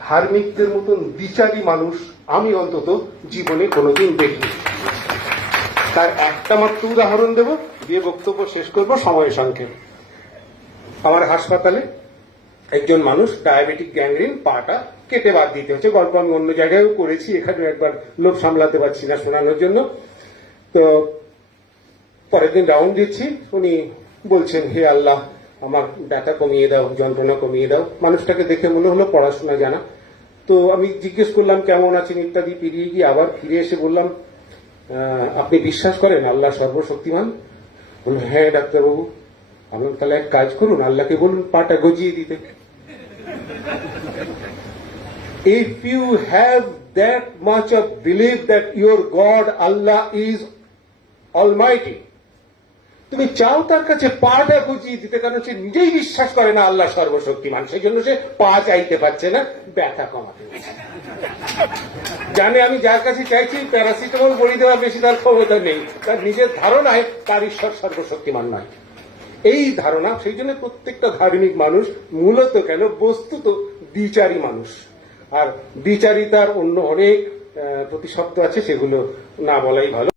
ধার্মিকদের মতন বিচারী মানুষ আমি অন্তত জীবনে কোনোদিন দেখিনি। তার একটা মাত্র উদাহরণ দেব, দিয়ে বক্তব্য শেষ করব সময় সংক্ষেপ। আমার হাসপাতালে একজন মানুষ ডায়াবেটিক গ্যাংগ্রিন, পাটা কেটে বাদ দিতে হচ্ছে। গল্প আমি অন্য জায়গায়ও করেছি, এখানে একবার লোভ সামলাতে পারছি না শোনানোর জন্য। তো পরের দিন রাউন্ড দিচ্ছি, উনি বলছেন, হে আল্লাহ আমার ব্যথা কমিয়ে দাও, যন্ত্রণা কমিয়ে দাও। মানুষটাকে দেখে মনে হলো পড়াশোনা জানা। তো আমি জিজ্ঞেস করলাম, কেমন আছেন ইত্যাদি? পেরিয়ে গিয়ে আবার ফিরে এসে বললাম আপনি বিশ্বাস করেন আল্লাহ সর্বশক্তিমান? বলল হ্যাঁ ডাক্তারবাবু। আমি তাহলে এক কাজ করুন, আল্লাহকে বলুন, পাটা গজিয়ে দিতে। If you have that much of believe that your God Allah is almighty তুমি চাও তার কাছে পাটা গুজিয়ে দিতে, কারণ সে নিজেই বিশ্বাস করে না আল্লাহ সর্বশক্তিমান। সেই জন্য সে পা চাইতে পারছে না, ব্যথা কমাতে জানে আমি যার কাছে চাইছি, প্যারাসিটামল বড়ি দেওয়ার বেশি তার ক্ষমতা নেই। তার নিজের ধারণায় তার ঈশ্বর সর্বশক্তিমান নয়। এই ধারণা, সেই জন্য প্রত্যেকটা ধার্মিক মানুষ, মূলত কেন? বস্তুত দ্বিচারী মানুষ। আর দ্বিচারিতার অন্য অনেক প্রতিশব্দ আছে, সেগুলো না বলাই ভালো।